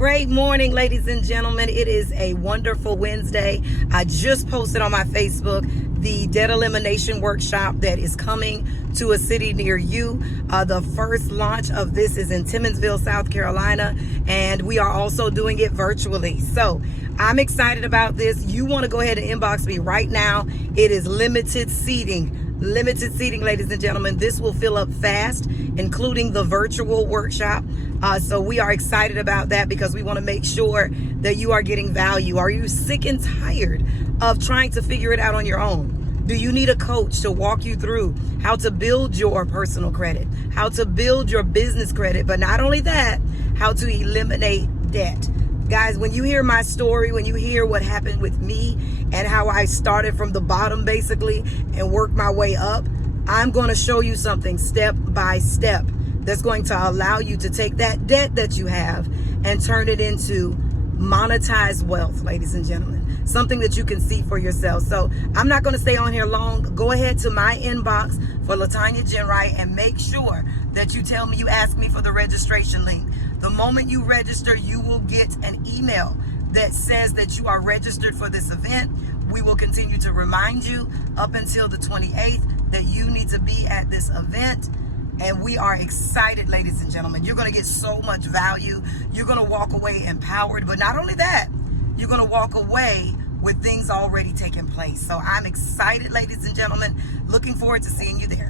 Great morning, ladies and gentlemen. It is a wonderful Wednesday. I just posted on my Facebook the debt elimination workshop that is coming to a city near you. The first launch of this is in Timminsville, South Carolina, and we are also doing it virtually. So I'm excited about this. You want to go ahead and inbox me right now. It is limited seating. Limited seating, ladies and gentlemen. This will fill up fast, including the virtual workshop. So we are excited about that because we want to make sure that you are getting value. Are you sick and tired of trying to figure it out on your own? Do you need a coach to walk you through how to build your personal credit, how to build your business credit, but not only that, how to eliminate debt? Guys, when you hear my story, when you hear what happened with me and how I started from the bottom basically and worked my way up, I'm going to show you something step by step that's going to allow you to take that debt that you have and turn it into monetized wealth, ladies and gentlemen, something that you can see for yourself. So I'm not going to stay on here long. Go ahead to my inbox for Latonya Genwright and make sure that you tell me you ask me for the registration link. The moment you register, you will get an email that says that you are registered for this event. We will continue to remind you up until the 28th that you need to be at this event. And we are excited, ladies and gentlemen. You're going to get so much value. You're going to walk away empowered. But not only that, you're going to walk away with things already taking place. So I'm excited, ladies and gentlemen. Looking forward to seeing you there.